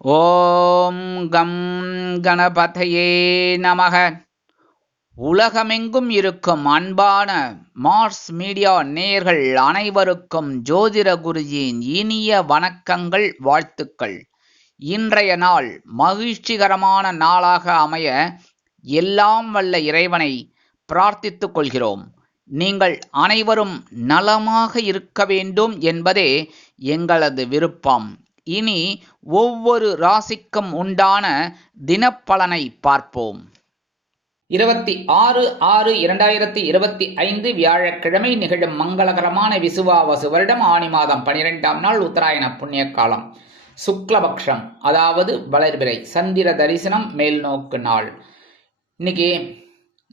ஓம் come கணபதையே நமக. உலகமெங்கும் இருக்கும் அன்பான மார்ஸ் மீடியா நேயர்கள் அனைவருக்கும் ஜோதிட குருஜியின் இனிய வணக்கங்கள், வாழ்த்துக்கள். இன்றைய நாள் மகிழ்ச்சிகரமான நாளாக அமைய எல்லாம் வல்ல இறைவனை பிரார்த்தித்துக் கொள்கிறோம். நீங்கள் அனைவரும் நலமாக இருக்க வேண்டும் என்பதே எங்களது விருப்பம். இனி ஒவ்வொரு ராசிக்கும் உண்டான தினப்பலனை பார்ப்போம். 26/6/2025 வியாழக்கிழமை நிகழும் மங்களகரமான விசுவாவசு வருடம் ஆனி மாதம் 12ஆம் நாள் உத்தராயண புண்ணிய காலம், சுக்லபக்ஷம், அதாவது வளர்பிறை, சந்திர தரிசனம், மேல்நோக்கு நாள். இன்னைக்கு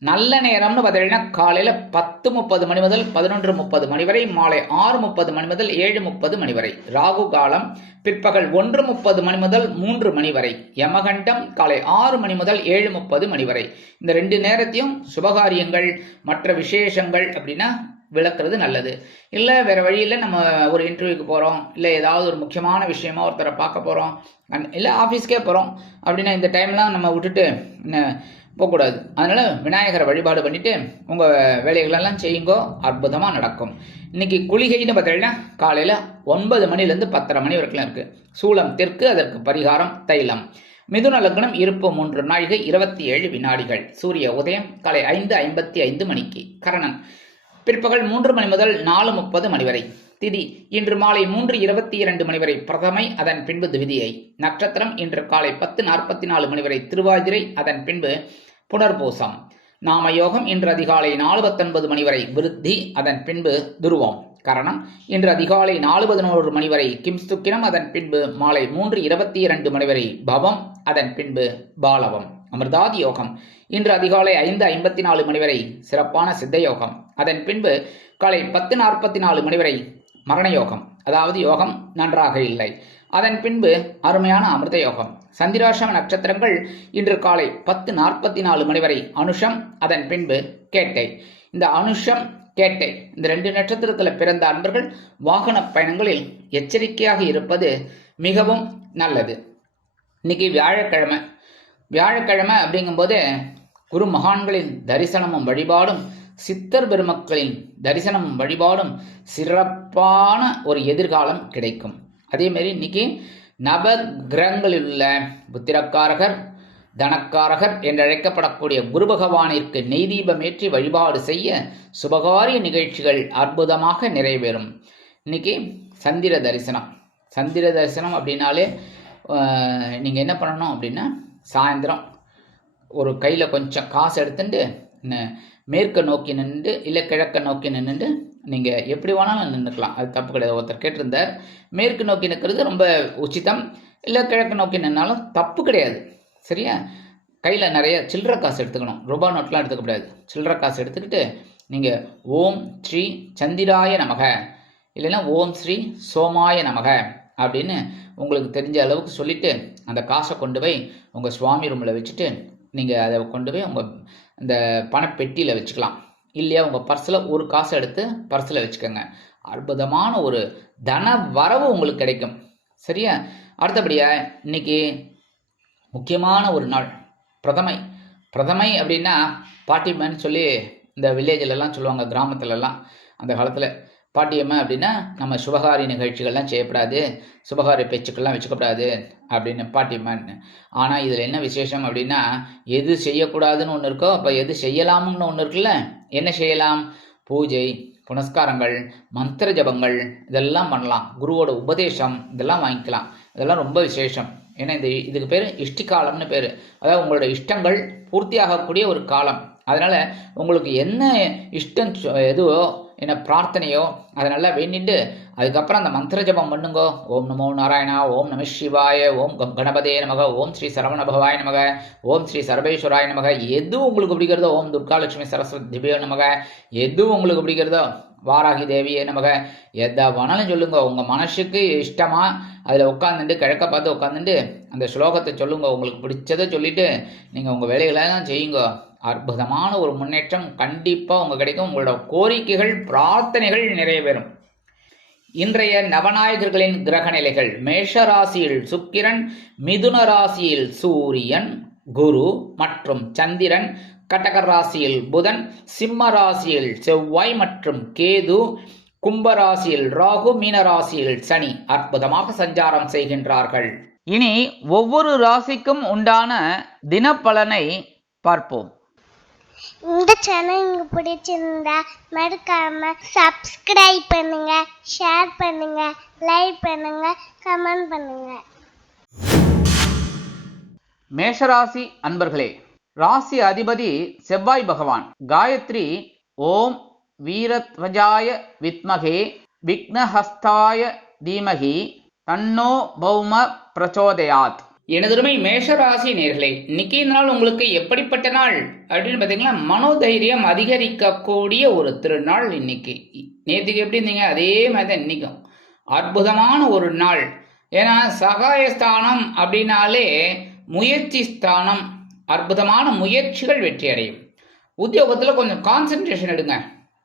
நல்ல நேரம்னு பார்த்தீங்கன்னா காலையில் 10:30 மணி முதல் 11:30 மணி வரை, மாலை 6:30 மணி முதல் 7:30 மணி வரை. ராகு காலம் பிற்பகல் 1:30 மணி முதல் 3 மணி வரை. யமகண்டம் காலை 6 மணி முதல் 7:30 மணி வரை. இந்த 2 நேரத்தையும் சுபகாரியங்கள் மற்ற விசேஷங்கள் அப்படின்னா விளக்குறது நல்லது. இல்லை வேறு வழியில் நம்ம ஒரு இன்டர்வியூக்கு போகிறோம், இல்லை ஏதாவது ஒரு முக்கியமான விஷயமா ஒருத்தரை பார்க்க போகிறோம், இல்லை ஆஃபீஸ்க்கே போகிறோம் அப்படின்னா இந்த டைம்லாம் நம்ம விட்டுட்டு போகக்கூடாது. அதனால் விநாயகரை வழிபாடு பண்ணிவிட்டு உங்கள் வேலைகளெல்லாம் செய்யுங்கோ, அற்புதமாக நடக்கும். இன்றைக்கி குளிகைன்னு பார்த்தீங்கன்னா காலையில் 9 மணிலேருந்து 10:30 மணி வரைக்கும் இருக்குது. சூலம் தெற்கு, அதற்கு பரிகாரம் தைலம். மிதுன லக்னம், இருப்பு 3 நாழிகை 27 வினாடிகள். சூரிய உதயம் காலை 5:55 மணிக்கு. கரணன் பிற்பகல் 3 மணி முதல் 4:30 மணி வரை. திதி இன்று மாலை 3:22 மணி வரை பிரதமை, அதன் பின்பு திவிதியை. நட்சத்திரம் இன்று காலை 10:44 மணி வரை திருவாதிரை, அதன் பின்பு புனர்பூசம். நாமயோகம் இன்று அதிகாலை 4:19 மணி வரை விருத்தி, அதன் பின்பு துருவம். கரணம் இன்று அதிகாலை 4:11 மணி வரை கிம்ஸ்துக்கினம், அதன் பின்பு மாலை 3:22 மணி வரை பவம், அதன் பின்பு பாலவம். அமிர்தாதி யோகம் இன்று அதிகாலை 5:54 மணி வரை சிறப்பான சித்த யோகம், அதன் பின்பு காலை 10:44 மணி வரை மரண யோகம், அதாவது யோகம் நன்றாக இல்லை, அதன் பின்பு அருமையான அமிர்த யோகம். சந்திராஷ்டம நட்சத்திரங்கள் இன்று காலை 10:44 மணி வரை அனுஷம், அதன் பின்பு கேட்டை. இந்த அனுஷம் கேட்டை இந்த 2 நட்சத்திரத்தில் பிறந்த அன்பர்கள் வாகன பயணங்களில் எச்சரிக்கையாக இருப்பது மிகவும் நல்லது. இன்னைக்கு வியாழக்கிழமை அப்படிங்கும்போது குரு மகான்களின் தரிசனமும் வழிபாடும், சித்தர் பெருமக்களின் தரிசனமும் வழிபாடும் சிறப்பான ஒரு எதிர்காலம் கிடைக்கும். அதேமாரி இன்னைக்கு நவ கிரகங்களில் உள்ள புத்திரக்காரகர், தனக்காரகர் என்றழைக்கப்படக்கூடிய குரு பகவானிற்கு நெய் தீபமேற்றி வழிபாடு செய்ய சுபகாரிய நிகழ்ச்சிகள் அற்புதமாக நிறைவேறும். இன்னைக்கு சந்திர தரிசனம் அப்படின்னாலே நீங்கள் என்ன பண்ணணும் அப்படின்னா, சாயந்தரம் ஒரு கையில் கொஞ்சம் காசு எடுத்துட்டு மேற்க நோக்கி நின்று இல்லை கிழக்க நோக்கி நின்றுட்டு நீங்கள் எப்படி வேணாலும் நின்றுக்கலாம், அது தப்பு கிடையாது. ஒருத்தர் கேட்டிருந்தார், மேற்கு நோக்கி நிற்கிறது ரொம்ப உச்சிதம், இல்லை கிழக்கு நோக்கி நின்னாலும் தப்பு கிடையாது, சரியா? கையில் நிறைய சில்லறை காசு எடுத்துக்கணும், ரூபா நோட்லாம் எடுத்துக்கக்கூடாது. சில்லறை காசு எடுத்துக்கிட்டு நீங்கள் ஓம் ஸ்ரீ சந்திராய நமக, இல்லைன்னா ஓம் ஸ்ரீ சோமாய நமக அப்படின்னு உங்களுக்கு தெரிஞ்ச அளவுக்கு சொல்லிவிட்டு அந்த காசை கொண்டு போய் உங்கள் சுவாமி ரூமில் வச்சுட்டு நீங்கள் அதை கொண்டு போய் உங்கள் இந்த பணப்பெட்டியில் வச்சுக்கலாம். இல்லையா உங்கள் பர்ஸில் ஒரு காசை எடுத்து பர்ஸில் வச்சுக்கோங்க. அற்புதமான ஒரு தன வரவு உங்களுக்கு கிடைக்கும், சரியா? அடுத்தபடியாக இன்னைக்கு முக்கியமான ஒரு நாள் பிரதமை அப்படின்னா பாட்டியம்மன்னு சொல்லி இந்த வில்லேஜிலலாம் சொல்லுவாங்க, கிராமத்துலலாம். அந்த காலத்தில் பாட்டியம்மை அப்படின்னா நம்ம சுபகாரி நிகழ்ச்சிகள்லாம் செய்யப்படாது, சுபகாரி பேச்சுக்கள்லாம் வச்சுக்கப்படாது அப்படின்னு பாட்டியம்மன். ஆனால் இதில் என்ன விசேஷம் அப்படின்னா, எது செய்யக்கூடாதுன்னு ஒன்று இருக்கோ அப்போ எது செய்யலாம்னு ஒன்று இருக்குல்ல. என்ன செய்யலாம்? பூஜை புனஸ்காரங்கள், மந்திர ஜபங்கள் இதெல்லாம் பண்ணலாம். குருவோட உபதேசம் இதெல்லாம் வாங்கிக்கலாம். இதெல்லாம் ரொம்ப விசேஷம். ஏன்னா இதுக்கு பேர் இஷ்டிகாலம்னு பேர். அதாவது உங்களோட இஷ்டங்கள் பூர்த்தியாகக்கூடிய ஒரு காலம். அதனால் உங்களுக்கு என்ன இஷ்டம் எதுவோ என்ன பிரார்த்தனையோ அதை நல்லா வேண்டிட்டு அதுக்கப்புறம் அந்த மந்திர ஜபம் பண்ணுங்கோ. ஓம் நமோ நாராயணா, ஓம் நம சிவாய, ஓம் கணபதே நமக, ஓம் ஸ்ரீ சரவண பகவாய நமக, ஓம் ஸ்ரீ சர்வேஸ்வராய நமக. எது உங்களுக்கு பிடிக்கிறதோ, ஓம் துர்காலட்சுமி சரஸ்வதி திவ்யோ நமக, எது உங்களுக்கு பிடிக்கிறதோ, வாராகி தேவியே நமக, எதை வேணாலும் சொல்லுங்க. உங்கள் மனசுக்கு இஷ்டமாக அதில் உட்காந்துட்டு கிழக்க பார்த்து உட்காந்துட்டு அந்த ஸ்லோகத்தை சொல்லுங்க. உங்களுக்கு பிடிச்சதை சொல்லிவிட்டு நீங்கள் உங்கள் வேலைகளெல்லாம் செய்யுங்க. அற்புதமான ஒரு முன்னேற்றம் கண்டிப்பாக உங்களுக்கு கிடைக்கும். உங்களோட கோரிக்கைகள் பிரார்த்தனைகள் நிறைவேறும். இன்றைய நவநாயகர்களின் கிரக நிலைகள்: மேஷ ராசியில் சுக்கிரன், மிதுன ராசியில் சூரியன், குரு மற்றும் சந்திரன், கடக ராசியில் புதன், சிம்ம ராசியில் செவ்வாய் மற்றும் கேது, கும்ப ராசியில் ராகு, மீன ராசியில் சனி அற்புதமாக சஞ்சாரம் செய்கின்றார்கள். இனி ஒவ்வொரு ராசிக்கும் உண்டான தினப்பலனை பார்ப்போம். இந்த சேனல் உங்களுக்கு பிடிச்சிருந்தா மறக்காம சப்ஸ்கிரைப் பண்ணுங்க, ஷேர் பண்ணுங்க, லைக் பண்ணுங்க, கமெண்ட் பண்ணுங்க. மேஷராசி அன்பர்களே, ராசி அதிபதி செவ்வாய் பகவான். காயத்ரி ஓம் வீரத்வஜாய வித்மகே விக்னஹஸ்தாய தீமகி தன்னோ பௌம பிரச்சோதயாத். எனதுமை மேஷராசி நேர்களே, இன்னைக்கு நாள் உங்களுக்கு எப்படிப்பட்ட நாள் அப்படின்னு பார்த்தீங்கன்னா, மனோதைரியம் அதிகரிக்கக்கூடிய ஒரு திருநாள் இன்னைக்கு. நேற்றுக்கு எப்படி இருந்தீங்க அதே மாதிரி தான் இன்னைக்கும் அற்புதமான ஒரு நாள். ஏன்னா சகாயஸ்தானம் அப்படின்னாலே முயற்சி ஸ்தானம். அற்புதமான முயற்சிகள் வெற்றி அடையும். உத்தியோகத்தில் கொஞ்சம் கான்சன்ட்ரேஷன் எடுங்க.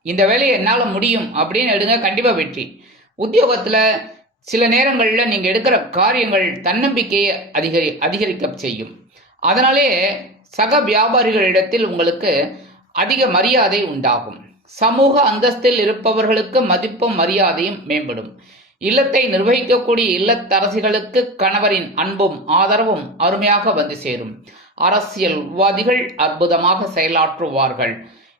இந்த வேலையை என்னால் முடியும் அப்படின்னு எடுங்க, கண்டிப்பாக வெற்றி. உத்தியோகத்தில் சில நேரங்களில் நீங்கள் எடுக்கிற காரியங்கள் தன்னம்பிக்கையை அதிகரிக்க செய்யும். அதனாலே சக வியாபாரிகளிடத்தில் உங்களுக்கு அதிக மரியாதை உண்டாகும். சமூக அந்தஸ்தில் இருப்பவர்களுக்கு மதிப்பும் மரியாதையும் மேம்படும். இல்லத்தை நிர்வகிக்கக்கூடிய இல்லத்தரசிகளுக்கு கணவரின் அன்பும் ஆதரவும் அருமையாக வந்து சேரும். அரசியல்வாதிகள் அற்புதமாக செயலாற்றுவார்கள்.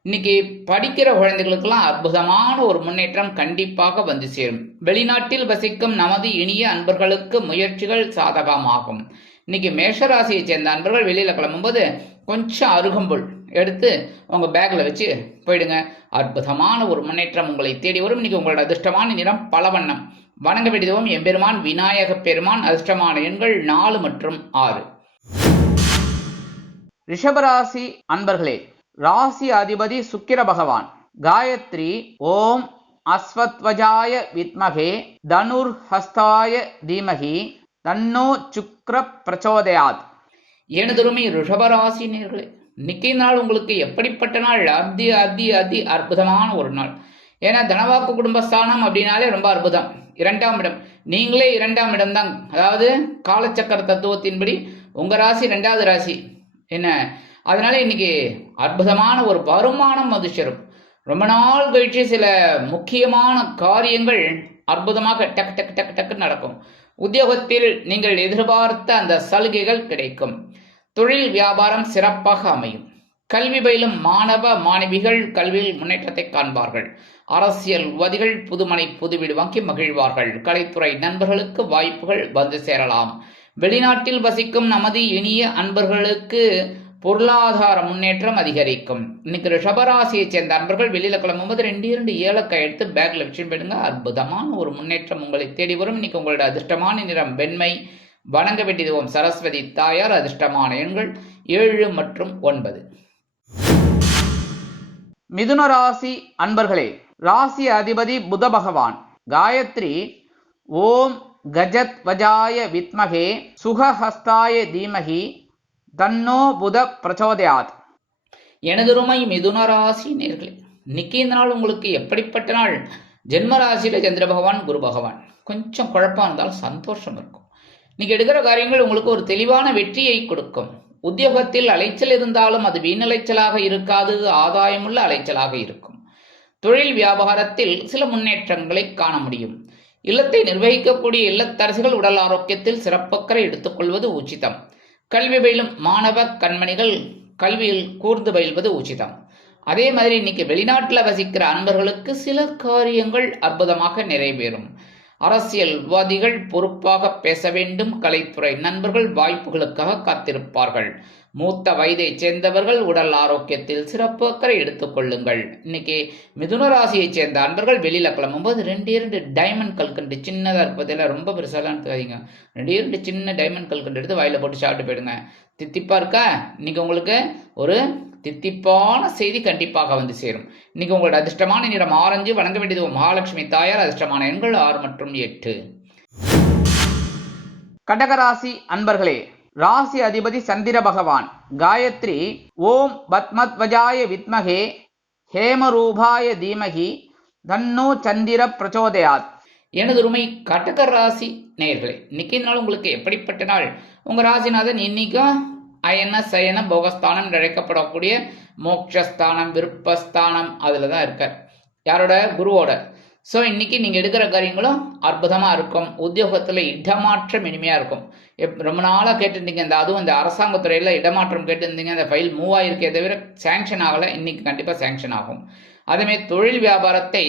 இன்னைக்கு படிக்கிற குழந்தைகளுக்கெல்லாம் அற்புதமான ஒரு முன்னேற்றம் கண்டிப்பாக வந்து சேரும். வெளிநாட்டில் வசிக்கும் நமது இனிய அன்பர்களுக்கு முயற்சிகள் சாதகமாகும். இன்னைக்கு மேஷராசியை சேர்ந்த அன்பர்கள் வெளியில கிளம்பும்போது கொஞ்சம் அருகம்புல் எடுத்து உங்க பேக்ல வச்சு போயிடுங்க. அற்புதமான ஒரு முன்னேற்றம் உங்களை தேடி வரும். இன்னைக்கு உங்களோட அதிர்ஷ்டமான நிறம் பலவண்ணம். வணங்க வேண்டியதும் எம்பெருமான் விநாயக பெருமான். அதிர்ஷ்டமான எண்கள் 4 மற்றும் 6. ரிஷபராசி அன்பர்களே, ராசி அதிபதி சுக்கிர பகவான். காயத்ரி ஓம் அஸ்வத்வஜாய வித்மகே தனுர் ஹஸ்தாய தீமகி தன்னோ சுக்ர பிரச்சோதயாத். எனதுருமை ரிஷபராசி நேர்களே, இன்னைக்கு நாள் உங்களுக்கு எப்படிப்பட்ட நாள்? அதி அதி அதி அற்புதமான ஒரு நாள். ஏன்னா தனவாக்கு குடும்பஸ்தானம் அப்படின்னாலே ரொம்ப அற்புதம். 2ஆம் இடம், நீங்களே 2ஆம் இடம் தான். அதாவது காலச்சக்கர தத்துவத்தின்படி உங்க ராசி 2வது ராசி என்ன. அதனால இன்னைக்கு அற்புதமான ஒரு வருமானம் வந்து சேரும். ரொம்ப நாள் கழிச்சு சில முக்கியமான காரியங்கள் அற்புதமாக டக் டக் டக் டக்கு நடக்கும். உத்தியோகத்தில் நீங்கள் எதிர்பார்த்த அந்த சலுகைகள் கிடைக்கும். தொழில் வியாபாரம் சிறப்பாக அமையும். கல்வி பயிலும் மாணவ மாணவிகள் கல்வியில் முன்னேற்றத்தை காண்பார்கள். அரசியல்வாதிகள் புதுமனை புதுவீடு வாங்கி மகிழ்வார்கள். கலைத்துறை நண்பர்களுக்கு வாய்ப்புகள் வந்து சேரலாம். வெளிநாட்டில் வசிக்கும் நமது இனிய அன்பர்களுக்கு பொருளாதார முன்னேற்றம் அதிகரிக்கும். இன்னைக்கு ரிஷபராசியை சேர்ந்த அன்பர்கள் வெளியில கிளம்பும்போது 2 ஏலக்காய் எடுத்து பேக்ல வச்சு போயிடுங்க. அற்புதமான ஒரு முன்னேற்றம் உங்களை தேடி வரும். இன்னைக்கு உங்களோட அதிர்ஷ்டமான நிறம் வெண்மை. வணங்க வேண்டியது ஓம் சரஸ்வதி தாயார். அதிர்ஷ்டமான எண்கள் 7 மற்றும் 9. மிதுன ராசி அன்பர்களே, ராசி அதிபதி புத பகவான். காயத்ரி ஓம் கஜத் வஜாய வித்மகே சுகஹஸ்தாய தீமகி தன்னோ புத பிரச்சோதயாத். எனதுருமை மிதுன ராசி நேர்களே, இன்னைக்கு இந்த நாள் உங்களுக்கு எப்படிப்பட்ட நாள்? ஜென்ம ராசியில சந்திர பகவான் குரு பகவான். கொஞ்சம் குழப்பம் இருந்தாலும் சந்தோஷம் இருக்கும். இன்னைக்கு எடுக்கிற காரியங்கள் உங்களுக்கு ஒரு தெளிவான வெற்றியை கொடுக்கும். உத்தியோகத்தில் அலைச்சல் இருந்தாலும் அது வீணலைச்சலாக இருக்காது, ஆதாயமுள்ள அலைச்சலாக இருக்கும். தொழில் வியாபாரத்தில் சில முன்னேற்றங்களை காண முடியும். இல்லத்தை நிர்வகிக்கக்கூடிய இல்லத்தரசிகள் உடல் ஆரோக்கியத்தில் சிறப்பக்கறை எடுத்துக்கொள்வது உச்சிதம். கல்வி பயிலும் மாணவ கண்மணிகள் கல்வியில் கூர்ந்து பயில்வது உச்சிதம். அதே மாதிரி இன்னைக்கு வெளிநாட்டில் வசிக்கிற அன்பர்களுக்கு சில காரியங்கள் அற்புதமாக நிறைவேறும். அரசியல்வாதிகள் பொறுப்பாக பேச வேண்டும். கலைத்துறை நண்பர்கள் வாய்ப்புகளுக்காக காத்திருப்பார்கள். மூத்த வயதை சேர்ந்தவர்கள் உடல் ஆரோக்கியத்தில் சிறப்பு அக்கறை எடுத்துக்கொள்ளுங்கள். இன்னைக்கு மிதுன ராசியை சேர்ந்த அன்பர்கள் வெளியில கிளம்பும்போது 2 டைமண்ட் கல்கண்டு சின்னதாக இருப்பதில் ரொம்ப பெருசாலாம் எடுத்துக்காதீங்க. 2 சின்ன டைமண்ட் கல்கண்டு எடுத்து வாயில போட்டு சாப்பிட்டு போயிடுங்க. தித்திப்பா இருக்கா? இன்னைக்கு உங்களுக்கு ஒரு தித்திப்பான செய்தி கண்டிப்பாக வந்து சேரும். இன்னைக்கு உங்களோட அதிர்ஷ்டமான நிறம் ஆரஞ்சு. வணங்க வேண்டியது மகாலட்சுமி தாயார். அதிர்ஷ்டமான எண்கள் 6 மற்றும் 8. கடகராசி அன்பர்களே, ராசி அதிபதி சந்திர பகவான். காயத்ரி ஓம் பத்மத்வஜாய வித்மகே ஹேமரூபாய தீமகி தன்னோ சந்திர பிரச்சோதயாத். எனதுருமை கடக ராசி நேயர்களே, இன்னைக்கு நாள் உங்களுக்கு எப்படிப்பட்ட நாள்? உங்க ராசிநாதன் இன்னைக்கும் அயன சயன போகஸ்தானம் அழைக்கப்படக்கூடிய மோட்சஸ்தானம் விருப்பஸ்தானம் அதில் தான் இருக்கார். யாரோட? குருவோட. ஸோ இன்னைக்கு நீங்கள் எடுக்கிற காரியங்களும் அற்புதமாக இருக்கும். உத்தியோகத்தில் இடமாற்றம் இனிமையாக இருக்கும். ரொம்ப நாளாக கேட்டிருந்தீங்க, அதுவும் இந்த அரசாங்கத்துறையில் இடமாற்றம் கேட்டிருந்தீங்க, அந்த ஃபைல் மூவ் ஆகிருக்கே தவிர சேங்ஷன் ஆகலை. இன்னைக்கு கண்டிப்பாக சேங்ஷன் ஆகும். அதேமாதிரி தொழில் வியாபாரத்தை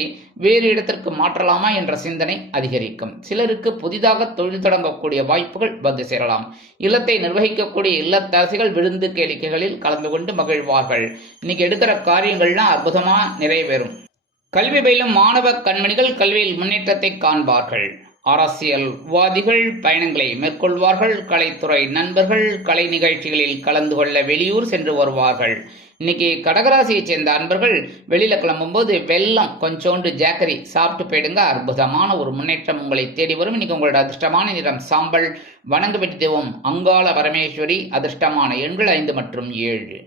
வேறு இடத்திற்கு மாற்றலாமா என்ற சிந்தனை அதிகரிக்கும். சிலருக்கு புதிதாக தொழில் தொடங்கக்கூடிய வாய்ப்புகள் வந்து சேரலாம். இல்லத்தை நிர்வகிக்கக்கூடிய இல்லத்தரசிகள் விருந்து கேளிக்கைகளில் கலந்து கொண்டு மகிழ்வார்கள். இன்னைக்கு எடுக்கிற காரியங்கள்லாம் அற்புதமாக நிறைவேறும். கல்வி பயிலும் மாணவ கண்மணிகள் கல்வியில் முன்னேற்றத்தை காண்பார்கள். அரசியல்வாதிகள் பயணங்களை மேற்கொள்வார்கள். கலைத்துறை நண்பர்கள் கலை நிகழ்ச்சிகளில் கலந்து கொள்ள வெளியூர் சென்று வருவார்கள். இன்னைக்கு கடகராசியைச் சேர்ந்த அன்பர்கள் வெளியில கிளம்பும்போது வெல்லம் கொஞ்சோண்டு ஜாக்கரி சாப்பிட்டு போயிடுங்க. அற்புதமான ஒரு முன்னேற்றம் உங்களை தேடி வரும். இன்னைக்கு உங்களோட அதிர்ஷ்டமான நிறம் சாம்பல். வணங்க பெற்ற தெய்வம் அங்காள பரமேஸ்வரி. அதிர்ஷ்டமான எண்கள் 5 மற்றும் 7.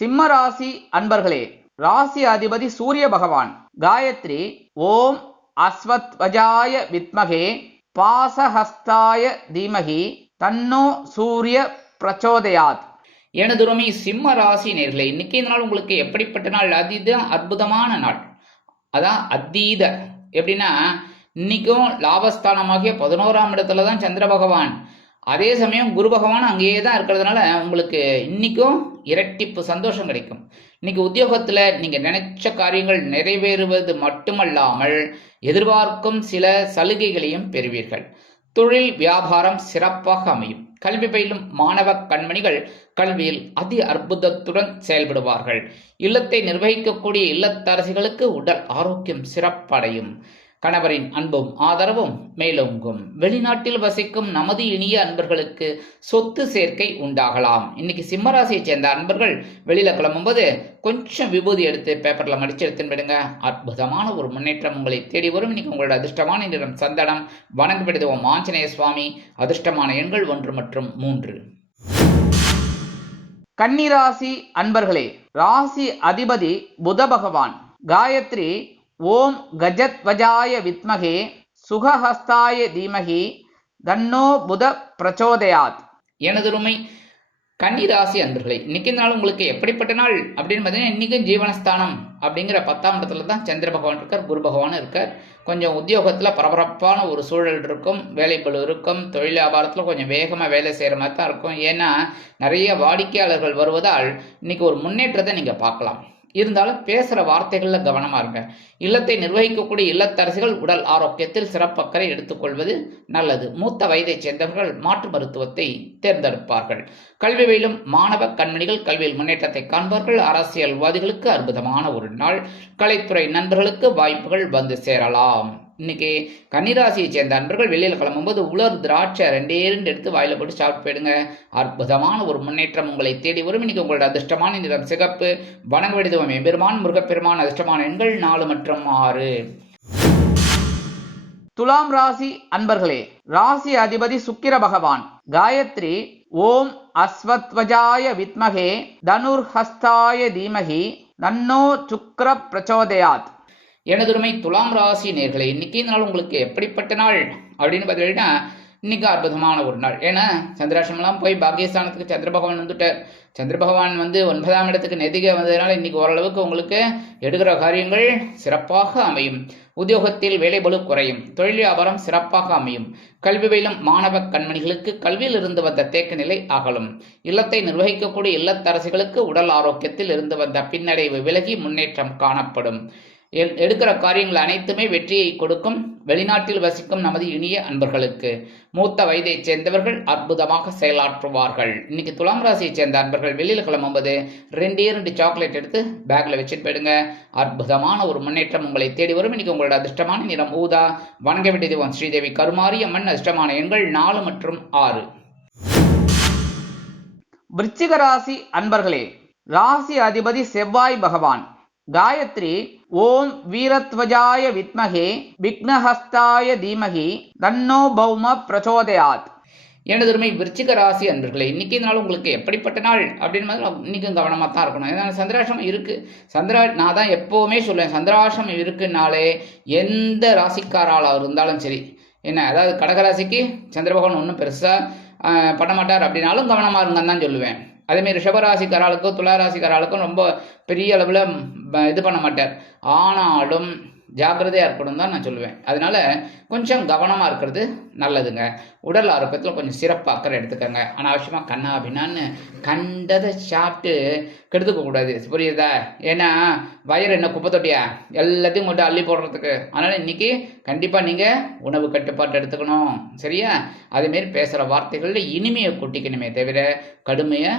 சிம்ம ராசி அன்பர்களே, ராசி அதிபதி சூரிய பகவான். காயத்ரி ஓம் அஸ்வத்வஜாய வித்மகே பாசஹஸ்தாய தீமகி தன்னோ சூரிய பிரச்சோதயாத். எனதுருமை சிம்ம ராசி நேர்களே, இன்னைக்கு நாள் உங்களுக்கு எப்படிப்பட்ட நாள்? அற்புதமான நாள். அதான் அதீத எப்படின்னா, இன்னைக்கும் லாபஸ்தானமாகிய 11ஆம் இடத்துல தான் சந்திர பகவான். அதே சமயம் குரு பகவான் அங்கேயே தான் இருக்கிறதுனால உங்களுக்கு இன்னைக்கும் இரட்டிப்பு சந்தோஷம் கிடைக்கும். இன்னைக்கு உத்தியோகத்தில் நீங்கள் நினைச்ச காரியங்கள் நிறைவேறுவது மட்டுமல்லாமல் எதிர்பார்க்கும் சில சலுகைகளையும் பெறுவீர்கள். தொழில் வியாபாரம் சிறப்பாக அமையும். கல்வி பயிலும் மாணவ கண்மணிகள் கல்வியில் அதி அற்புதத்துடன் செயல்படுவார்கள். இல்லத்தை நிர்வகிக்கக்கூடிய இல்லத்தரசிகளுக்கு உடல் ஆரோக்கியம் சிறப்படையும். கணவரின் அன்பும் ஆதரவும் மேலோங்கும். வெளிநாட்டில் வசிக்கும் நமது இனிய அன்பர்களுக்கு சொத்து சேர்க்கை உண்டாகலாம். இன்னைக்கு சிம்மராசியை சேர்ந்த அன்பர்கள் வெளியில கிளம்பும்போது கொஞ்சம் விபூதி எடுத்து பேப்பர்ல மடிச்சு எடுத்துன்னு விடுங்க. அற்புதமான ஒரு முன்னேற்றம் உங்களை தேடி வரும். இன்னைக்கு உங்களோட அதிர்ஷ்டமான நிறம் சந்தனம். வணங்கப்படுத்துவோம் ஆஞ்சநேய சுவாமி. அதிர்ஷ்டமான எண்கள் 1 மற்றும் 3. கன்னிராசி அன்பர்களே, ராசி அதிபதி புத பகவான். காயத்ரி ஓம் கஜத்வஜாய வித்மகே சுகஹஸ்தாய தீமகி தன்னோ புத பிரச்சோதயாத். எனதுருமை கன்னிராசி அன்பர்களே, இன்னைக்கு நாள் உங்களுக்கு எப்படிப்பட்ட நாள் அப்படின்னு பார்த்தீங்கன்னா, இன்னைக்கும் ஜீவனஸ்தானம் அப்படிங்கிற 10ஆம் இடத்துல தான் சந்திர பகவான் இருக்கார், குரு பகவான் இருக்கார். கொஞ்சம் உத்தியோகத்தில் பரபரப்பான ஒரு சூழல் இருக்கும், வேலைப்பளு இருக்கும். தொழில் வியாபாரத்தில் கொஞ்சம் வேகமாக வேலை செய்கிற மாதிரி தான் இருக்கும். ஏன்னா நிறைய வாடிக்கையாளர்கள் வருவதால் இன்னைக்கு ஒரு முன்னேற்றத்தை நீங்கள் பார்க்கலாம். இருந்தாலும் பேசுகிற வார்த்தைகளில் கவனமாக இருங்க. இல்லத்தை நிர்வகிக்கக்கூடிய இல்லத்தரசிகள் உடல் ஆரோக்கியத்தில் சிறப்பக்கறை எடுத்துக்கொள்வது நல்லது. மூத்த வயதைச் சேர்ந்தவர்கள் மாற்று மருத்துவத்தை தேர்ந்தெடுப்பார்கள். கல்வி பயிலும் மாணவ கண்மணிகள் கல்வியில் முன்னேற்றத்தை காண்பார்கள். அரசியல்வாதிகளுக்கு அற்புதமான ஒரு நாள். கலைத்துறை நண்பர்களுக்கு வாய்ப்புகள் வந்து சேரலாம். இன்னைக்கு கன்னிராசியை சேர்ந்த அன்பர்கள் வெளியில் கிளம்பும்போது உலர் திராட்சை 2 எடுத்து வாயில போட்டு சாப்பிட்டு போயிடுங்க. அற்புதமான ஒரு முன்னேற்றம் உங்களை தேடி வரும். இன்னைக்கு உங்களோட அதிர்ஷ்டமான நிறம் சிகப்பு. வணங்க வேண்டியதும் எம்பெருமான் முருகப்பெருமான். அதிர்ஷ்டமான எண்கள் 4 மற்றும் 6. துலாம் ராசி அன்பர்களே, ராசி அதிபதி சுக்கிர பகவான். காயத்ரி ஓம் அஸ்வத்வஜாய வித்மகே தனுர்ஹஸ்தாய தீமகி தன்னோ சுக்கிர பிரச்சோதயாத். எனதுரிமை துலாம் ராசி நேர்களே, இன்னைக்கு நாள் உங்களுக்கு எப்படிப்பட்ட நாள் அப்படின்னு பார்த்தீங்கன்னா, இன்னைக்கு அற்புதமான ஒரு நாள். ஏன்னா சந்திராஷ்டமெல்லாம் போய் பாக்கியஸ்தானத்துக்கு சந்திர பகவான் வந்துட்டார். சந்திர பகவான் 9ஆம் இடத்துக்கு நெதிக வந்ததுனால இன்னைக்கு ஓரளவுக்கு உங்களுக்கு எடுக்கிற காரியங்கள் சிறப்பாக அமையும். உத்தியோகத்தில் வேலைபளு குறையும். தொழில் வியாபாரம் சிறப்பாக அமையும். கல்வி பயிலும் மாணவ கண்மணிகளுக்கு கல்வியில் இருந்து வந்த தேக்க நிலை அகலும். இல்லத்தை நிர்வகிக்கக்கூடிய இல்லத்தரசிகளுக்கு உடல் ஆரோக்கியத்தில் இருந்து வந்த பின்னடைவு விலகி முன்னேற்றம் காணப்படும். எடுக்கிற காரியங்கள் அனைத்துமே வெற்றியை கொடுக்கும். வெளிநாட்டில் வசிக்கும் நமது இனிய அன்பர்களுக்கு மூத்த வயதைச் சேர்ந்தவர்கள் அற்புதமாக செயலாற்றுவார்கள். இன்னைக்கு துலாம் ராசியைச் சேர்ந்த அன்பர்கள் வெளியில் கிளம்பும்போது 2 சாக்லேட் எடுத்து பேக்ல வச்சுட்டு போயிடுங்க. அற்புதமான ஒரு முன்னேற்றம் உங்களை தேடி வரும். இன்னைக்கு உங்களோட அதிர்ஷ்டமான நிறம் ஊதா. வணங்க வேண்டிய தெய்வம் ஸ்ரீதேவி கருமாரி அம்மன். அதிர்ஷ்டமான எண்கள் 4 மற்றும் 6. விருச்சிக ராசி அன்பர்களே, ராசி அதிபதி செவ்வாய் பகவான். காயத்ரி ஓம் வீரத்வஜாய வித்மகே விக்னஹஸ்தாய தீமகி தன்னோ பௌம பிரச்சோதயாத். எனதுரிமை விருச்சிக ராசி அன்பர்களே, இன்னைக்கு நாள் உங்களுக்கு எப்படிப்பட்ட நாள் அப்படின்னு மாதிரி இன்னைக்கும் கவனமாக தான் இருக்கணும். ஏன்னா சந்திராசிரமம் இருக்குது. நான் தான் எப்போவுமே சொல்லுவேன், சந்திராசிரமம் இருக்குன்னாலே எந்த ராசிக்காராளாக இருந்தாலும் சரி, என்ன அதாவது கடகராசிக்கு சந்திர பகவான் ஒன்றும் பெருசாக பண்ண மாட்டார் அப்படின்னாலும் கவனமாக இருங்கன்னு தான் சொல்லுவேன். அதேமாரி ரிஷபராசிக்காராளுக்கும் துளாராசிக்காராளுக்கும் ரொம்ப பெரிய அளவில் இது பண்ண மாட்டார், ஆனாலும் ஜாக்கிரதையாக இருக்கணும் தான் நான் சொல்லுவேன். அதனால கொஞ்சம் கவனமாக இருக்கிறது நல்லதுங்க. உடல் ஆரோக்கியத்தில் கொஞ்சம் சிறப்பாக அக்கறை எடுத்துக்கோங்க. அனாவசியமாக கண்ணா அப்படின்னான்னு கண்டதை சாப்பிட்டு கெடுத்துக்க கூடாது, புரியுதா? ஏன்னா வயிறு என்ன குப்பை தொட்டியா எல்லாத்தையும் மட்டும் அள்ளி போடுறதுக்கு. அதனால் இன்னைக்கு கண்டிப்பாக நீங்கள் உணவு கட்டுப்பாட்டு எடுத்துக்கணும், சரியா? அதேமாரி பேசுகிற வார்த்தைகளில் இனிமையை கூட்டிக்கணுமே தவிர கடுமையை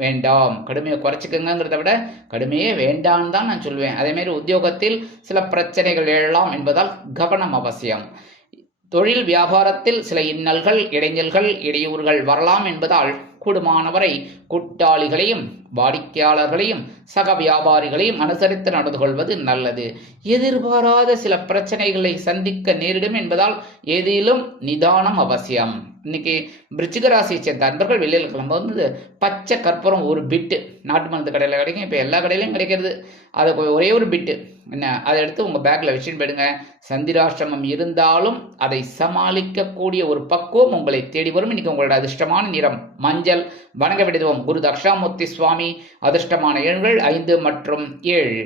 வேண்டாம். கடுமையை குறைச்சிக்கங்கிறத விட கடுமையே வேண்டான்னு தான் நான் சொல்லுவேன். அதேமாரி உத்தியோகத்தில் சில பிரச்சனைகள் எழலாம் என்பதால் கவனம் அவசியம். தொழில் வியாபாரத்தில் சில இன்னல்கள், இடைஞ்சல்கள், இடையூறுகள் வரலாம் என்பதால் கூடுமானவரை கூட்டாளிகளையும் வாடிக்கையாளர்களையும் சக வியாபாரிகளையும் அனுசரித்து நடந்து கொள்வது நல்லது. எதிர்பாராத சில பிரச்சனைகளை சந்திக்க நேரிடும் என்பதால் ஏதிலும் நிதானம் அவசியம். இன்னைக்கு விருச்சிக ராசியை சேர்ந்த அன்பர்கள் வெளியில் கிளம்பும்போது பச்சை கற்பூரம் ஒரு பிட்டு நாட்டு மருந்து கடையில் கிடைக்கும், இப்போ எல்லா கடையிலையும் கிடைக்கிறது. அதை ஒரே ஒரு பிட்டு என்ன அதை எடுத்து உங்கள் பேக்கில் வச்சுன்னு போயிடுங்க. சந்திராஷ்டிரமம் இருந்தாலும் அதை சமாளிக்கக்கூடிய ஒரு பக்குவம் உங்களை தேடி வரும். இன்னைக்கு உங்களோட அதிர்ஷ்டமான நிறம் மஞ்சள். வணங்க விடுவோம் குரு தக்ஷாமூர்த்தி சுவாமி. அதிர்ஷ்டமான எண்கள் 5 மற்றும் 7.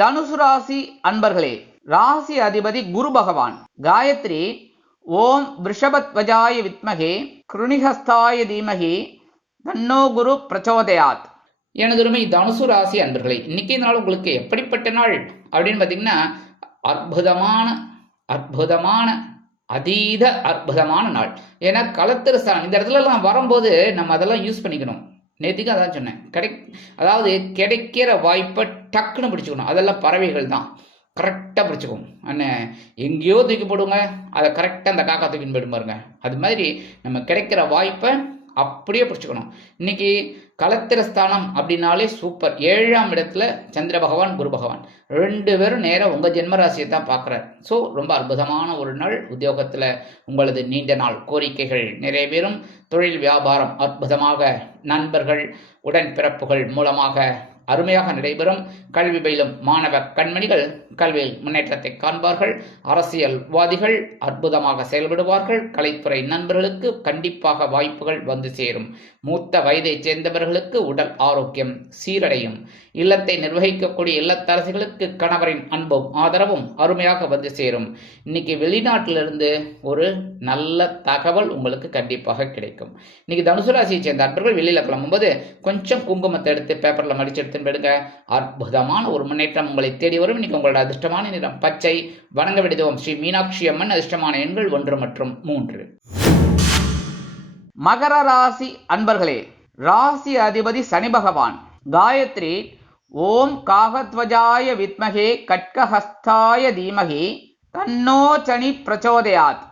தனுசு ராசி அன்பர்களே, ராசி அதிபதி குரு பகவான். காயத்ரி ஓம் விருஷபத்வஜாய வித்மகே கிருணிஹஸ்தாய தீமகி தன்னோ குரு பிரச்சோதயாத். எனதுரிமை தனுசு ராசி அன்பர்களே, இன்னைக்கு நாள் உங்களுக்கு எப்படிப்பட்ட நாள் அப்படின்னு பார்த்தீங்கன்னா அற்புதமான அதீத அற்புதமான நாள். ஏன்னா கலத்திரஸ்தானம் இந்த இடத்துலலாம் வரும்போது நம்ம அதெல்லாம் யூஸ் பண்ணிக்கணும். நேற்றுக்கு அதான் சொன்னேன், அதாவது கிடைக்கிற வாய்ப்பை டக்குன்னு பிடிச்சிக்கணும். அதெல்லாம் பறவைகள் தான், கரெக்டாக பிடிச்சிக்கும். அண்ணன் எங்கேயோ தூக்கி போடுங்க, அதை கரெக்டாக அந்த காக்கா தூக்கின்னு போயிட்டு பாருங்க. அது மாதிரி நம்ம கிடைக்கிற வாய்ப்பை அப்படியே பிடிச்சிக்கணும். இன்னைக்கு கலத்திரஸ்தானம் அப்படின்னாலே சூப்பர். 7ஆம் இடத்துல சந்திர பகவான் குரு பகவான் 2 பேரும் நேராக உங்கள் ஜென்மராசியை தான் பார்க்குறாரு. ஸோ ரொம்ப அற்புதமான ஒரு நாள். உத்தியோகத்தில் உங்களது நீண்ட நாள் கோரிக்கைகள் நிறைவேறும். தொழில் வியாபாரம் அற்புதமாக, நண்பர்கள் உடன்பிறப்புகள் மூலமாக அருமையாக நடைபெறும். கல்வி பயிலும் மாணவ கண்மணிகள் கல்வியில் முன்னேற்றத்தை காண்பார்கள். அரசியல்வாதிகள் அற்புதமாக செயல்படுவார்கள். கலைத்துறை நண்பர்களுக்கு கண்டிப்பாக வாய்ப்புகள் வந்து சேரும். மூத்த வயதைச் சேர்ந்தவர்களுக்கு உடல் ஆரோக்கியம் சீரடையும். இல்லத்தை நிர்வகிக்கக்கூடிய இல்லத்தரசிகளுக்கு கணவரின் அன்பும் ஆதரவும் அருமையாக வந்து சேரும். இன்னைக்கு வெளிநாட்டிலிருந்து ஒரு நல்ல தகவல் உங்களுக்கு கண்டிப்பாக கிடைக்கும். இன்னைக்கு தனுசு ராசியை சேர்ந்த அன்பர்கள் வெளியில் கிளம்பும்போது கொஞ்சம் குங்குமத்தை எடுத்து பேப்பரில் மடிச்சு எடுத்துன்னு போயிடுங்க. அற்புதமான ஒரு முன்னேற்றம் உங்களை தேடி வரும். இன்னைக்கு உங்களோட அதிர்ஷ்டமான நிறம் பச்சை. வணங்க விடுவோம் ஸ்ரீ மீனாட்சி அம்மன். அதிர்ஷ்டமான எண்கள் 1 மற்றும் 3. மகர ராசி அன்பர்களே, ராசி அதிபதி சனி பகவான். காயத்ரி ஓம் காகத்வஜாய வித்மகே கட்கஹஸ்தாய தீமகி தன்னோ சனி பிரச்சோதயாத்.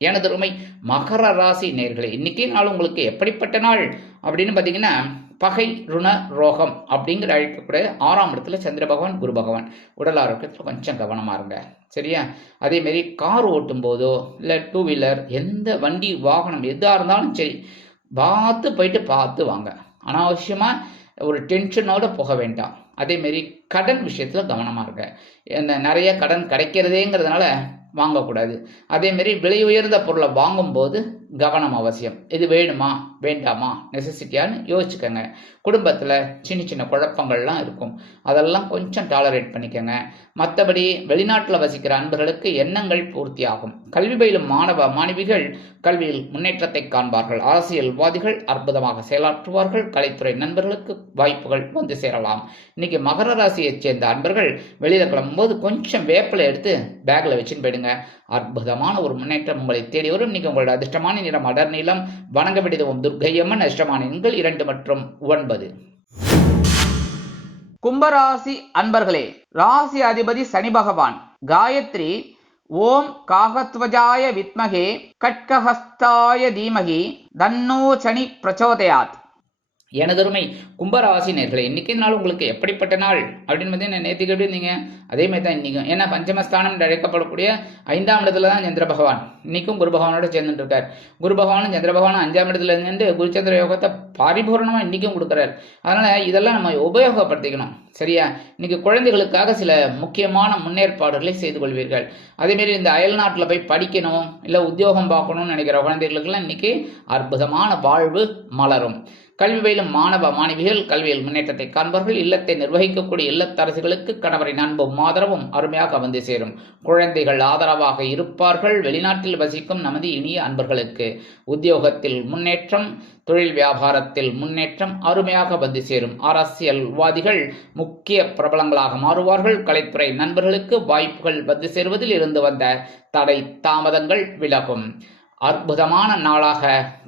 எனதுரிமை மகர ராசி நேயர்களே, இன்னைக்கு நாள் உங்களுக்கு எப்படிப்பட்ட நாள் அப்படின்னு பார்த்தீங்கன்னா பகை ருண ரோகம் அப்படிங்கிற அழைக்கக்கூடிய 6ஆம் இடத்துல சந்திர பகவான் குரு பகவான். உடல் ஆரோக்கியத்தில் கொஞ்சம் கவனமாக இருங்க, சரியா? அதேமாரி கார் ஓட்டும் போதோ இல்லை 2 வீலர் எந்த வண்டி வாகனம் எதாக இருந்தாலும் சரி பார்த்து வாங்க. அனாவசியமாக ஒரு டென்ஷனோடு போக வேண்டாம். அதேமாரி கடன் விஷயத்தில் கவனமாக இருங்க. நிறைய கடன் கிடைக்கிறதேங்கிறதுனால வாங்கக்கூடாது. அதேமாரி விலை உயர்ந்த பொருளை வாங்கும்போது கவனம் அவசியம். இது வேணுமா வேண்டாமா நெசசிட்டியான்னு யோசிச்சுக்கோங்க. குடும்பத்தில் சின்ன குழப்பங்கள்லாம் இருக்கும், அதெல்லாம் கொஞ்சம் டாலரேட் பண்ணிக்கோங்க. மற்றபடி வெளிநாட்டில் வசிக்கிற அன்பர்களுக்கு எண்ணங்கள் பூர்த்தியாகும். கல்வி பயிலும் மாணவ மாணவிகள் கல்வியில் முன்னேற்றத்தை காண்பார்கள். அரசியல்வாதிகள் அற்புதமாக செயலாற்றுவார்கள். கலைத்துறை நண்பர்களுக்கு வாய்ப்புகள் வந்து சேரலாம். இன்னைக்கு மகர ராசியைச் சேர்ந்த அன்பர்கள் வெளியில் கிளம்பும்போது கொஞ்சம் வேப்பிலை எடுத்து பேக்கில் வச்சுன்னு போயிடுங்க. அற்புதமான ஒரு முன்னேற்றம் உங்களை தேடி வரும். இன்னைக்கு உங்களோட அதிர்ஷ்டமான நிறம் அடர் நீளம். வணங்க விடுவோம் துர்க்கையம்மன். அதிர்ஷ்டமான எண்கள் 2 மற்றும் 9. கும்பராசி அன்பர்களே, ராசி அதிபதி சனி பகவான். காயத்ரி ஓம் காகத்வஜாய வித்மகே கட்கஹஸ்தாய தீமகி தன்னோ சனி பிரச்சோதயாத். எனதருமை கும்பராசி நேர்களே, இன்னைக்கு நாள் உங்களுக்கு எப்படிப்பட்ட நாள் அப்படின்னு பார்த்தீங்கன்னா, நேற்றுக்கு எப்படி இருந்தீங்க அதே மாதிரி தான் இன்றைக்கும். ஏன்னா பஞ்சமஸ்தானம் என்று அழைக்கப்படக்கூடிய 5ஆம் இடத்துல தான் சந்திர பகவான் இன்னைக்கும் குரு பகவானோட சேர்ந்துட்டு இருக்கார். குரு பகவானும் சந்திர பகவானும் 5ஆம் இடத்துல இருந்து குருச்சந்திர யோகத்தை பரிபூர்ணமாக இன்றைக்கும் கொடுக்குறார். அதனால் இதெல்லாம் நம்ம உபயோகப்படுத்திக்கணும். சரியா? இன்னைக்கு குழந்தைகளுக்காக சில முக்கியமான முன்னேற்பாடுகளை செய்து கொள்வீர்கள். அதேமாரி இந்த அயல் நாட்டில் போய் படிக்கணும், இல்லை உத்தியோகம் பார்க்கணும்னு நினைக்கிற குழந்தைகளுக்கெல்லாம் இன்னைக்கு அற்புதமான வாழ்வு மலரும். கல்வி பயிலும் மாணவ மாணவிகள் கல்வியில் முன்னேற்றத்தை காண்பார்கள். இல்லத்தை நிர்வகிக்கக்கூடிய இல்லத்தரசிகளுக்கு கணவரின் அன்பும் ஆதரவும் அருமையாக வந்து சேரும். குழந்தைகள் ஆதரவாக இருப்பார்கள். வெளிநாட்டில் வசிக்கும் நமது இனிய அன்பர்களுக்கு உத்தியோகத்தில் முன்னேற்றம், தொழில் வியாபாரத்தில் முன்னேற்றம் அருமையாக வந்து சேரும். அரசியல்வாதிகள் முக்கிய பிரபலங்களாக மாறுவார்கள். கலைத்துறை நண்பர்களுக்கு வாய்ப்புகள் வந்து சேருவதில் இருந்து வந்த தடை தாமதங்கள் விலகும். அற்புதமான நாளாக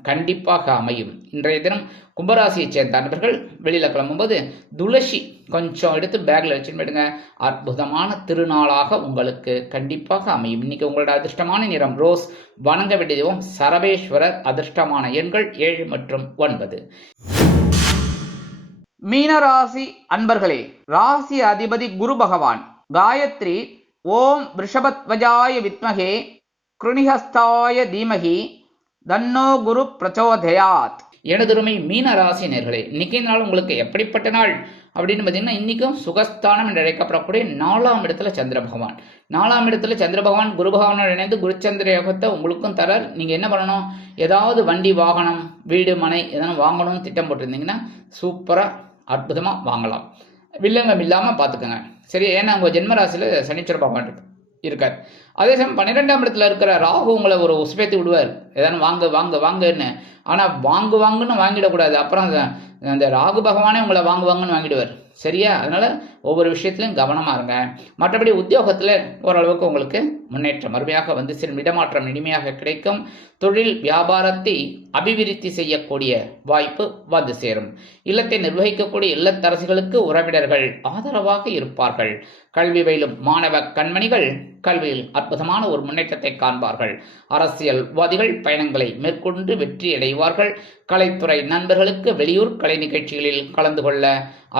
கண்டிப்பாக அமையும். இன்றைய தினம் கும்பராசியை சேர்ந்த நண்பர்கள் வெளியில் கிளம்பும்போது துளசி கொஞ்சம் எடுத்து பேக்கில் வச்சுன்னு போயிடுங்க. அற்புதமான திருநாளாக உங்களுக்கு கண்டிப்பாக அமையும். இன்னைக்கு உங்களோட அதிர்ஷ்டமான நிறம் ரோஸ். வணங்க வேண்டிய தெய்வம் சரபேஸ்வரர். அதிர்ஷ்டமான எண்கள் 7 மற்றும் 9. மீனராசி அன்பர்களே, ராசி அதிபதி குரு பகவான். காயத்ரி ஓம் ரிஷபத்வஜாய வித்மகே கிருணிஹஸ்தாய தீமகி தன்னோ குரு பிரச்சோதயாத். எனதருமை மீன ராசி நேர்களே, இன்னைக்கு நாள் உங்களுக்கு எப்படிப்பட்ட நாள் அப்படின்னு பார்த்தீங்கன்னா, இன்னைக்கும் சுகஸ்தானம் என்று அழைக்கப்படக்கூடிய 4ஆம் இடத்துல சந்திர பகவான். 4ஆம் இடத்துல சந்திர பகவான் குரு பகவானோடு இணைந்து குருச்சந்திர யோகத்தை உங்களுக்கும் தரார். நீங்கள் என்ன பண்ணணும், ஏதாவது வண்டி வாகனம் வீடு மனை எதனா வாங்கணும்னு திட்டம் போட்டிருந்தீங்கன்னா சூப்பராக அற்புதமாக வாங்கலாம். வில்லங்கம் இல்லாமல் பார்த்துக்கோங்க. சரி? ஏன்னா உங்கள் ஜென்மராசியில் சனீஸ்வர பகவான் இருக்கார். அதே சமயம் 12ஆம் இடத்துல இருக்கிற ராகு உங்களை ஒரு உசுப்பேத்தி விடுவார், ஏதாவது வாங்க வாங்க வாங்கன்னு. ஆனால் வாங்குன்னு வாங்கிடக்கூடாது. அப்புறம் அந்த ராகு பகவானே உங்களை வாங்குவாங்கன்னு வாங்கிடுவார். சரியா? அதனால் ஒவ்வொரு விஷயத்துலையும் கவனமாக இருங்க. மற்றபடி உத்தியோகத்தில் ஓரளவுக்கு உங்களுக்கு முன்னேற்றம் அருமையாக வந்து சேரும். இடமாற்றம் இனிமையாக கிடைக்கும். தொழில் வியாபாரத்தை அபிவிருத்தி செய்யக்கூடிய வாய்ப்பு வந்து சேரும். இல்லத்தை நிர்வகிக்கக்கூடிய இல்லத்தரசிகளுக்கு உறவினர்கள் ஆதரவாக இருப்பார்கள். கல்வி பயிலும் மாணவ கண்மணிகள் கல்வியில் அற்புதமான ஒரு முன்னேற்றத்தை காண்பார்கள். அரசியல்வாதிகள் பயணங்களை மேற்கொண்டு வெற்றி அடைவார்கள். கலைத்துறை நண்பர்களுக்கு வெளியூர் கலை நிகழ்ச்சிகளில் கலந்து கொள்ள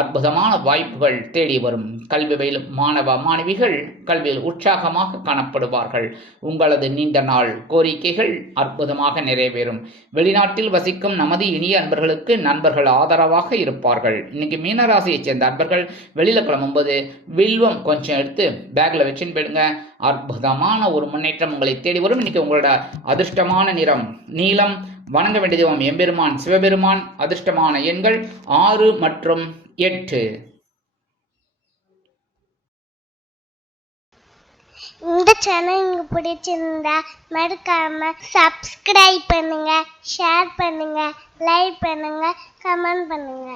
அற்புதமான வாய்ப்புகள் தேடி வரும். கல்வி பயிலும் மாணவ மாணவிகள் கல்வியில் உற்சாகமாக காணப்படுவார்கள். உங்களது நீண்ட நாள் கோரிக்கைகள் அற்புதமாக நிறைவேறும். வெளிநாட்டில் வசிக்கும் நமது இனிய அன்பர்களுக்கு நண்பர்கள் ஆதரவாக இருப்பார்கள். இன்னைக்கு மீனராசியைச் சேர்ந்த அன்பர்கள் வெளியில் கிளம்பும்போது வில்வம் கொஞ்சம் எடுத்து பேக்கில் வச்சுன்னு போயிடுங்க. அற்புதமான ஒரு முன்னேற்றம் உங்களை தேடி வரும். இன்னைக்கு உங்களோட அதிர்ஷ்டமான நிறம் நீலம். வணங்க வேண்டிய தெய்வம் எம்பெருமான் சிவபெருமான். அதிர்ஷ்டமான எண்கள் 6 மற்றும் 8. இந்த சேனல் உங்களுக்கு பிடிச்சிருந்தா மறக்காம சப்ஸ்கிரைப் பண்ணுங்க, ஷேர் பண்ணுங்க, லைக் பண்ணுங்க, கமெண்ட் பண்ணுங்க.